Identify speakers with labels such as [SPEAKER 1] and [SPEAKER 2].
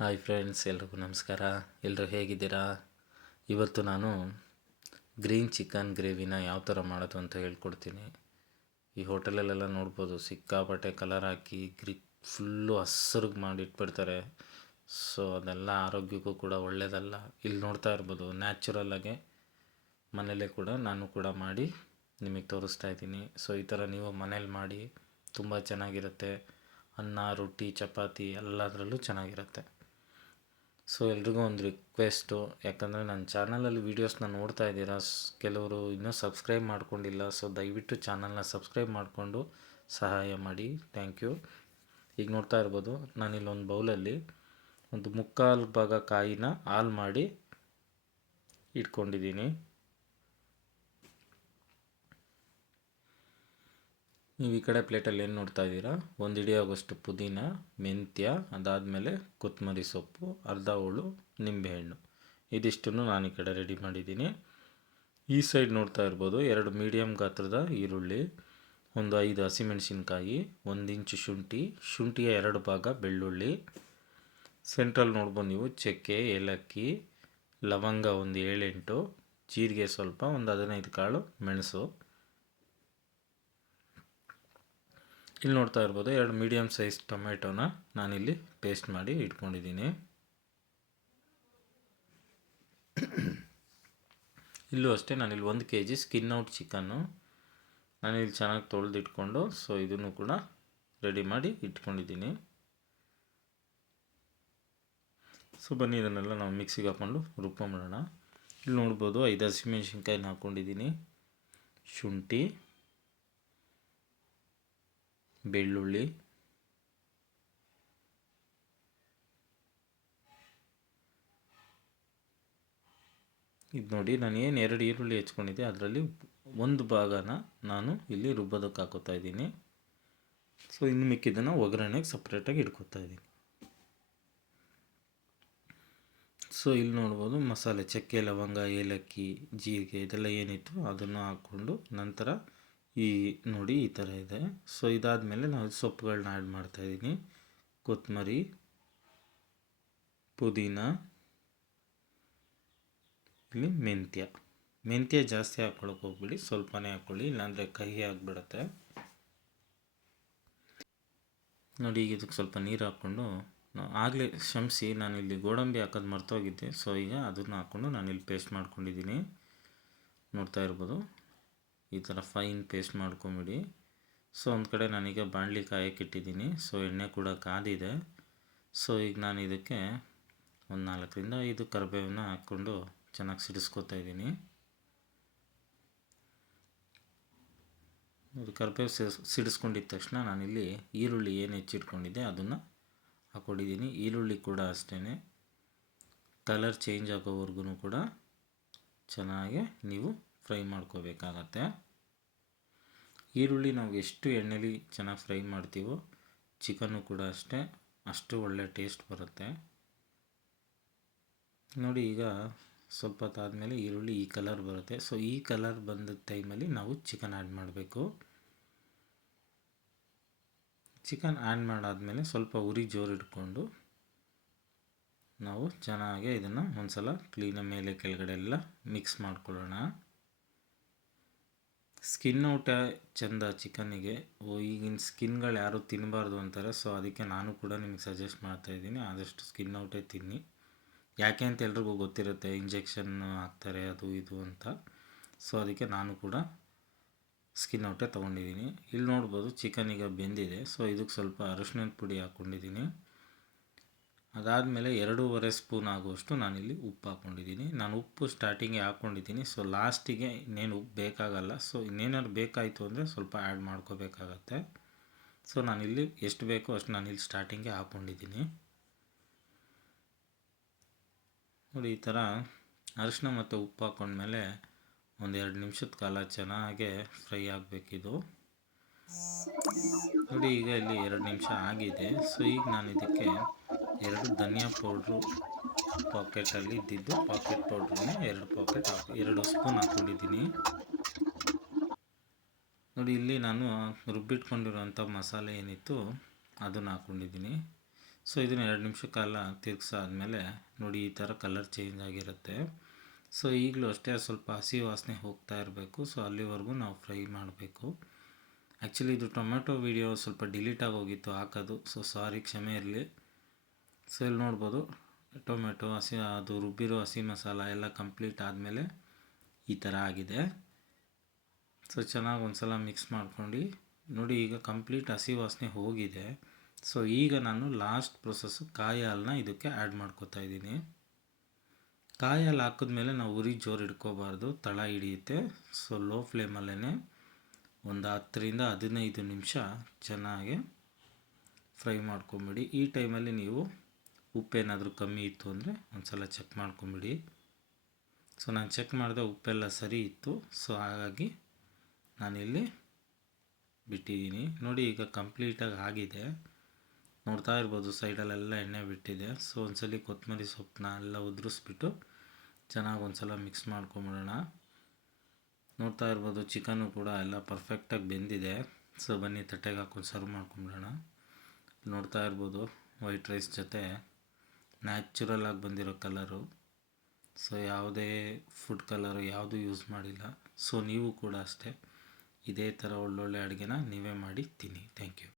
[SPEAKER 1] Hi friends, ಎಲ್ರಿಗೂ ನಮಸ್ಕಾರ. ಎಲ್ಲರೂ ಹೇಗಿದ್ದೀರಾ? ಇವತ್ತು ನಾನು ಗ್ರೀನ್ ಚಿಕನ್ ಗ್ರೇವಿನ ಯಾವ ಥರ ಮಾಡೋದು ಅಂತ ಹೇಳ್ಕೊಡ್ತೀನಿ. ಈ ಹೋಟೆಲಲ್ಲೆಲ್ಲ ನೋಡ್ಬೋದು, ಸಿಕ್ಕಾಪಟ್ಟೆ ಕಲರ್ ಹಾಕಿ ಗ್ರಿ, ಫುಲ್ಲು ಹಸ್ರಿಗೆ ಮಾಡಿಟ್ಬಿಡ್ತಾರೆ. ಸೊ, ಅದೆಲ್ಲ ಆರೋಗ್ಯಕ್ಕೂ ಕೂಡ ಒಳ್ಳೆಯದಲ್ಲ ಇಲ್ಲಿ ನೋಡ್ತಾ ಇರ್ಬೋದು ನ್ಯಾಚುರಲ್ಲಾಗೆ ಮನೇಲೇ ಕೂಡ ನಾನು ಕೂಡ ಮಾಡಿ ನಿಮಗೆ ತೋರಿಸ್ತಾ ಇದ್ದೀನಿ. ಸೊ, ಈ ಥರ ನೀವು ಮನೇಲಿ ಮಾಡಿ, ತುಂಬ ಚೆನ್ನಾಗಿರುತ್ತೆ. ಅನ್ನ, ರೊಟ್ಟಿ, ಚಪಾತಿ ಎಲ್ಲದರಲ್ಲೂ ಚೆನ್ನಾಗಿರುತ್ತೆ. ಸೊ ಎಲ್ರಿಗೂ ಒಂದು ರಿಕ್ವೆಸ್ಟು ಯಾಕಂದರೆ ನನ್ನ ಚಾನಲಲ್ಲಿ ವೀಡಿಯೋಸ್ನ ನೋಡ್ತಾ ಇದ್ದೀರಾ ಕೆಲವರು ಇನ್ನೂ ಸಬ್ಸ್ಕ್ರೈಬ್ ಮಾಡ್ಕೊಂಡಿಲ್ಲ, ಸೊ ದಯವಿಟ್ಟು ಚಾನಲ್ನ ಸಬ್ಸ್ಕ್ರೈಬ್ ಮಾಡಿಕೊಂಡು ಸಹಾಯ ಮಾಡಿ. ಥ್ಯಾಂಕ್ ಯು ಈಗ ನೋಡ್ತಾ ಇರ್ಬೋದು ನಾನಿಲ್ಲೊಂದು ಬೌಲಲ್ಲಿ ಒಂದು ಮುಕ್ಕಾಲು ಭಾಗ ಕಾಯಿನ ಹಾಲು ಮಾಡಿ ಇಟ್ಕೊಂಡಿದ್ದೀನಿ. ನೀವು ಈ ಕಡೆ ಪ್ಲೇಟಲ್ಲಿ ಏನು ನೋಡ್ತಾ ಇದ್ದೀರಾ? ಒಂದು ಹಿಡಿಯಾಗುವಷ್ಟು ಪುದೀನ, ಮೆಂತ್ಯ, ಅದಾದಮೇಲೆ ಕೊತ್ತಂಬರಿ ಸೊಪ್ಪು, ಅರ್ಧ ಹೋಳು, ನಿಂಬೆಹಣ್ಣು. ಇದಿಷ್ಟನ್ನು ನಾನು ಈ ಕಡೆ ರೆಡಿ ಮಾಡಿದ್ದೀನಿ. ಈ ಸೈಡ್ ನೋಡ್ತಾ ಇರ್ಬೋದು, ಎರಡು ಮೀಡಿಯಮ್ ಗಾತ್ರದ ಈರುಳ್ಳಿ, ಒಂದು ಐದು ಹಸಿಮೆಣಸಿನ್ಕಾಯಿ, ಒಂದು ಇಂಚು ಶುಂಠಿ, ಶುಂಠಿಯ ಎರಡು ಭಾಗ ಬೆಳ್ಳುಳ್ಳಿ. ಸೆಂಟ್ರಲ್ ನೋಡ್ಬೋದು ನೀವು ಚಕ್ಕೆ, ಏಲಕ್ಕಿ, ಲವಂಗ ಒಂದು ಏಳೆಂಟು, ಜೀರಿಗೆ ಸ್ವಲ್ಪ ಒಂದು ಹದಿನೈದು ಕಾಳು ಮೆಣಸು. ಇಲ್ಲಿ ನೋಡ್ತಾ ಇರ್ಬೋದು ಎರಡು ಮೀಡಿಯಮ್ ಸೈಜ್ ಟೊಮೆಟೊನ ನಾನಿಲ್ಲಿ ಪೇಸ್ಟ್ ಮಾಡಿ ಇಟ್ಕೊಂಡಿದ್ದೀನಿ. ಇಲ್ಲೂ ಅಷ್ಟೇ ನಾನಿಲ್ಲಿ ಒಂದು ಕೆ ಜಿ ಸ್ಕಿನ್ ಔಟ್ ಚಿಕನ್ನು ನಾನಿಲ್ಲಿ ಚೆನ್ನಾಗಿ ತೊಳೆದಿಟ್ಕೊಂಡು ಸೊ ಇದನ್ನು ಕೂಡ ರೆಡಿ ಮಾಡಿ ಇಟ್ಕೊಂಡಿದ್ದೀನಿ. ಸೊ ಬನ್ನಿ, ಇದನ್ನೆಲ್ಲ ನಾವು ಮಿಕ್ಸಿಗೆ ಹಾಕ್ಕೊಂಡು ಮಾಡೋಣ ಇಲ್ಲಿ ನೋಡ್ಬೋದು ಐದು ಹಸಿಮೆಣ್ಸಿನ್ಕಾಯಿನ ಹಾಕ್ಕೊಂಡಿದ್ದೀನಿ ಶುಂಠಿ. ಬೆಳ್ಳುಳ್ಳಿ. ಇದು ನೋಡಿ ನಾನು ಏನು ಎರಡು ಈರುಳ್ಳಿ ಹೆಚ್ಕೊಂಡಿದ್ದೆ, ಅದರಲ್ಲಿ ಒಂದು ಭಾಗನ ನಾನು ಇಲ್ಲಿ ರುಬ್ಬೋದಕ್ಕೆ ಹಾಕೋತಾ ಇದ್ದೀನಿ. ಸೊ ಇನ್ನು ಮಿಕ್ಕಿದ್ದನ್ನು ಒಗ್ಗರಣೆಗೆ ಸಪ್ರೇಟಾಗಿ ಇಟ್ಕೋತಾ ಇದ್ದೀನಿ. ಸೊ ಇಲ್ಲಿ ನೋಡ್ಬೋದು ಮಸಾಲೆ, ಚಕ್ಕೆ, ಲವಂಗ, ಏಲಕ್ಕಿ, ಜೀರಿಗೆ ಇದೆಲ್ಲ ಏನಿತ್ತು ಅದನ್ನು ಹಾಕ್ಕೊಂಡು ನಂತರ ಈ ನೋಡಿ ಈ ಥರ ಇದೆ. ಸೊ ಇದಾದಮೇಲೆ ನಾವು ಸೊಪ್ಪುಗಳನ್ನ ಆ್ಯಡ್ ಮಾಡ್ತಾಯಿದ್ದೀನಿ ಕೊತ್ತಂಬರಿ ಪುದೀನ, ಇಲ್ಲಿ ಮೆಂತ್ಯ. ಮೆಂತ್ಯ ಜಾಸ್ತಿ ಹಾಕ್ಕೊಳಕ್ಕೆ ಹೋಗ್ಬಿಡಿ, ಸ್ವಲ್ಪನೇ ಹಾಕ್ಕೊಳ್ಳಿ, ಇಲ್ಲಾಂದರೆ ಕಹಿ ಆಗಿಬಿಡುತ್ತೆ. ನೋಡಿ, ಈಗ ಇದಕ್ಕೆ ಸ್ವಲ್ಪ ನೀರು ಹಾಕ್ಕೊಂಡು ಆಗಲೇ ಕ್ಷಮಿಸಿ ನಾನಿಲ್ಲಿ ಗೋಡಂಬಿ ಹಾಕೋದು ಮರ್ತೋಗಿದ್ದೆ. ಸೊ ಈಗ ಅದನ್ನು ಹಾಕ್ಕೊಂಡು ನಾನಿಲ್ಲಿ ಪೇಸ್ಟ್ ಮಾಡ್ಕೊಂಡಿದ್ದೀನಿ. ನೋಡ್ತಾ ಇರ್ಬೋದು. ಈ ಥರ ಫೈನ್ ಪೇಸ್ಟ್ ಮಾಡ್ಕೊಂಬಿಡಿ. ಸೊ, ಒಂದು ಕಡೆ ನಾನೀಗ ಬಾಣಲಿ ಕಾಯಕ್ಕಿಟ್ಟಿದ್ದೀನಿ ಸೊ, ಎಣ್ಣೆ ಕೂಡ ಕಾದಿದೆ. ಸೊ, ಈಗ ನಾನು ಇದಕ್ಕೆ ಒಂದು ನಾಲ್ಕರಿಂದ ಐದು ಕರಿಬೇವನ್ನ ಹಾಕ್ಕೊಂಡು ಚೆನ್ನಾಗಿ ಸಿಡಿಸ್ಕೊತಾ ಇದ್ದೀನಿ. ಇದು ಕರಿಬೇವು ಸಿಡಿಸ್ಕೊಂಡಿದ್ದ ತಕ್ಷಣ ನಾನಿಲ್ಲಿ ಈರುಳ್ಳಿ ಏನು ಹೆಚ್ಚಿಟ್ಕೊಂಡಿದ್ದೆ ಅದನ್ನು ಹಾಕ್ಕೊಂಡಿದ್ದೀನಿ ಈರುಳ್ಳಿ ಕೂಡ ಅಷ್ಟೇ ಕಲರ್ ಚೇಂಜ್ ಆಗೋವರೆಗೂ ಕೂಡ ಚೆನ್ನಾಗಿ ನೀವು ಫ್ರೈ ಮಾಡ್ಕೋಬೇಕಾಗತ್ತೆ. ಈರುಳ್ಳಿ ನಾವು ಎಷ್ಟು ಎಣ್ಣೆಲಿ ಚೆನ್ನಾಗಿ ಫ್ರೈ ಮಾಡ್ತೀವೋ ಚಿಕನ್ನು ಕೂಡ ಅಷ್ಟೇ, ಅಷ್ಟು ಒಳ್ಳೆ ಟೇಸ್ಟ್ ಬರುತ್ತೆ. ನೋಡಿ ಈಗ ಸ್ವಲ್ಪ ಹೊತ್ತಾದಮೇಲೆ ಈರುಳ್ಳಿ ಈ ಕಲರ್ ಬರುತ್ತೆ. ಸೊ ಈ ಕಲರ್ ಬಂದ ಟೈಮಲ್ಲಿ ನಾವು ಚಿಕನ್ ಆ್ಯಡ್ ಮಾಡಬೇಕು. ಚಿಕನ್ ಆ್ಯಡ್ ಮಾಡಾದಮೇಲೆ ಸ್ವಲ್ಪ ಉರಿ ಜೋರು ಇಟ್ಕೊಂಡು ನಾವು ಚೆನ್ನಾಗೆ ಇದನ್ನು ಒಂದು ಸಲ ಕ್ಲೀನ ಮೇಲೆ ಕೆಳಗಡೆ ಎಲ್ಲ ಮಿಕ್ಸ್ ಮಾಡ್ಕೊಳ್ಳೋಣ. ಸ್ಕಿನ್ ಔಟ ಚೆಂದ ಚಿಕನ್ನಿಗೆ. ಓ, ಈಗಿನ ಸ್ಕಿನ್ಗಳು ಯಾರು ತಿನ್ನಬಾರ್ದು ಅಂತಾರೆ, ಸೊ ಅದಕ್ಕೆ ನಾನು ಕೂಡ ನಿಮಗೆ ಸಜೆಸ್ಟ್ ಮಾಡ್ತಾಯಿದ್ದೀನಿ ಆದಷ್ಟು ಸ್ಕಿನ್ ಔಟೇ ತಿನ್ನಿ. ಯಾಕೆ ಅಂತ ಎಲ್ರಿಗೂ ಗೊತ್ತಿರುತ್ತೆ, ಇಂಜೆಕ್ಷನ್ ಹಾಕ್ತಾರೆ, ಅದು ಇದು ಅಂತ. ಸೊ ಅದಕ್ಕೆ ನಾನು ಕೂಡ ಸ್ಕಿನ್ ಔಟೇ ತೊಗೊಂಡಿದ್ದೀನಿ. ಇಲ್ಲಿ ನೋಡ್ಬೋದು ಚಿಕನ್ ಈಗ ಬೆಂದಿದೆ, ಸೊ ಇದಕ್ಕೆ ಸ್ವಲ್ಪ ಅರಿಶಿಣದ ಪುಡಿ ಹಾಕ್ಕೊಂಡಿದ್ದೀನಿ ಅದಾದಮೇಲೆ ಎರಡೂವರೆ ಸ್ಪೂನ್ ಆಗುವಷ್ಟು ನಾನಿಲ್ಲಿ ಉಪ್ಪು ಹಾಕ್ಕೊಂಡಿದ್ದೀನಿ. ನಾನು ಉಪ್ಪು ಸ್ಟಾರ್ಟಿಂಗೇ ಹಾಕ್ಕೊಂಡಿದ್ದೀನಿ. ಸೊ ಲಾಸ್ಟಿಗೆ ಇನ್ನೇನು ಉಪ್ಪು ಬೇಕಾಗಲ್ಲ. ಸೊ ಇನ್ನೇನಾದ್ರು ಬೇಕಾಯಿತು ಅಂದರೆ ಸ್ವಲ್ಪ ಆ್ಯಡ್ ಮಾಡ್ಕೋಬೇಕಾಗತ್ತೆ. ಸೊ ನಾನಿಲ್ಲಿ ಎಷ್ಟು ಬೇಕೋ ಅಷ್ಟು ನಾನಿಲ್ಲಿ ಸ್ಟಾರ್ಟಿಂಗೆ ಹಾಕ್ಕೊಂಡಿದ್ದೀನಿ. ನೋಡಿ, ಈ ಥರ ಅರಿಶಿನ ಮತ್ತು ಉಪ್ಪು ಹಾಕ್ಕೊಂಡ್ಮೇಲೆ ಒಂದೆರಡು ನಿಮಿಷದ ಕಾಲ ಚೆನ್ನಾಗೆ ಫ್ರೈ ಆಗಬೇಕಿದು. ನೋಡಿ, ಈಗ ಇಲ್ಲಿ ಎರಡು ನಿಮಿಷ ಆಗಿದೆ. ಸೊ ಈಗ ನಾನು ಇದಕ್ಕೆ ಎರಡು ಧನಿಯಾ ಪೌಡ್ರು ಪಾಕೆಟಲ್ಲಿ ಇದ್ದಿದ್ದು ಪಾಕೆಟ್ ಪೌಡ್ರನ್ನು ಎರಡು ಪಾಕೆಟ್ ಎರಡು ಸ್ಪೂನ್ ಹಾಕ್ಕೊಂಡಿದ್ದೀನಿ ನೋಡಿ, ಇಲ್ಲಿ ನಾನು ರುಬ್ಬಿಟ್ಕೊಂಡಿರುವಂಥ ಮಸಾಲೆ ಏನಿತ್ತು ಅದನ್ನು ಹಾಕ್ಕೊಂಡಿದ್ದೀನಿ ಸೊ ಇದನ್ನು ಎರಡು ನಿಮಿಷ ಕಾಲ ತಿರ್ಗಿಸಾದ್ಮೇಲೆ ನೋಡಿ, ಈ ಥರ ಕಲರ್ ಚೇಂಜ್ ಆಗಿರುತ್ತೆ. ಸೊ ಈಗಲೂ ಅಷ್ಟೇ, ಸ್ವಲ್ಪ ಹಸಿ ವಾಸನೆ ಹೋಗ್ತಾ ಇರಬೇಕು. ಸೊ ಅಲ್ಲಿವರೆಗೂ ನಾವು ಫ್ರೈ ಮಾಡಬೇಕು. ಆ್ಯಕ್ಚುಲಿ ಇದು ಟೊಮೆಟೊ ವಿಡಿಯೋ ಸ್ವಲ್ಪ ಡಿಲೀಟ್ ಆಗೋಗಿತ್ತು, ಹಾಕೋದು. ಸೊ ಸಾರಿ ಕ್ಷಮೆ ಇರಲಿ. ಸೊ ಇಲ್ಲಿ ನೋಡ್ಬೋದು ಟೊಮೆಟೊ ಹಸಿ, ಅದು ರುಬ್ಬಿರೋ ಹಸಿ ಮಸಾಲ ಎಲ್ಲ ಕಂಪ್ಲೀಟ್ ಆದಮೇಲೆ ಈ ಥರ ಆಗಿದೆ. ಸೊ ಚೆನ್ನಾಗಿ ಒಂದು ಸಲ ಮಿಕ್ಸ್ ಮಾಡ್ಕೊಂಡು, ನೋಡಿ ಈಗ ಕಂಪ್ಲೀಟ್ ಹಸಿ ವಾಸನೆ ಹೋಗಿದೆ. ಸೊ ಈಗ ನಾನು ಲಾಸ್ಟ್ ಪ್ರೊಸೆಸ್ಸು ಕಾಯಿ ಹಾಲನ್ನ ಇದಕ್ಕೆ ಆ್ಯಡ್ ಮಾಡ್ಕೋತಾ ಇದ್ದೀನಿ. ಕಾಯಿ ಹಾಲು ಹಾಕಿದ್ಮೇಲೆ ನಾವು ಉರಿ ಜೋರು ಹಿಡ್ಕೋಬಾರ್ದು ತಳ ಹಿಡಿಯುತ್ತೆ. ಸೊ ಲೋ ಫ್ಲೇಮಲ್ಲೇ ಒಂದು ಹತ್ತರಿಂದ ಹದಿನೈದು ನಿಮಿಷ ಚೆನ್ನಾಗಿ ಫ್ರೈ ಮಾಡ್ಕೊಂಬಿಡಿ. ಈ ಟೈಮಲ್ಲಿ ನೀವು ಉಪ್ಪೇನಾದರೂ ಕಮ್ಮಿ ಇತ್ತು ಅಂದರೆ ಒಂದು ಸಲ ಚೆಕ್ ಮಾಡ್ಕೊಂಬಿಡಿ. ಸೊ, ನಾನು ಚೆಕ್ ಮಾಡಿದೆ ಉಪ್ಪೆಲ್ಲ ಸರಿ ಇತ್ತು. ಸೊ, ಹಾಗಾಗಿ ನಾನಿಲ್ಲಿ ಬಿಟ್ಟಿದ್ದೀನಿ. ನೋಡಿ, ಈಗ ಕಂಪ್ಲೀಟಾಗಿ ಆಗಿದೆ. ನೋಡ್ತಾ ಇರ್ಬೋದು, ಸೈಡಲ್ಲೆಲ್ಲ ಎಣ್ಣೆ ಬಿಟ್ಟಿದೆ. ಸೊ, ಒಂದ್ಸಲಿ ಕೊತ್ತಂಬರಿ ಸೊಪ್ಪನ್ನ ಎಲ್ಲ ಉದುರಿಸ್ಬಿಟ್ಟು ಚೆನ್ನಾಗಿ ಒಂದು ಸಲ ಮಿಕ್ಸ್ ಮಾಡ್ಕೊಂಬಿಡೋಣ. ನೋಡ್ತಾ ಇರ್ಬೋದು, ಚಿಕನು ಕೂಡ ಎಲ್ಲ ಪರ್ಫೆಕ್ಟಾಗಿ ಬೆಂದಿದೆ. ಸೊ ಬನ್ನಿ, ತಟ್ಟೆಗೆ ಹಾಕೊಂಡು ಸರ್ವ್ ಮಾಡ್ಕೊಂಬಿಡೋಣ. ನೋಡ್ತಾ ಇರ್ಬೋದು ವೈಟ್ ರೈಸ್ ಜೊತೆ ನ್ಯಾಚುರಲ್ ಆಗಿ ಬಂದಿರೋ ಕಲರು ಸೊ ಯಾವುದೇ ಫುಡ್ ಕಲರು ಯಾವುದೂ ಯೂಸ್ ಮಾಡಿಲ್ಲ. ಸೊ ನೀವು ಕೂಡ ಅಷ್ಟೇ, ಇದೇ ಥರ ಒಳ್ಳೊಳ್ಳೆ ಅಡುಗೆನ ನೀವೇ ಮಾಡಿ ತಿನ್ನಿ. Thank you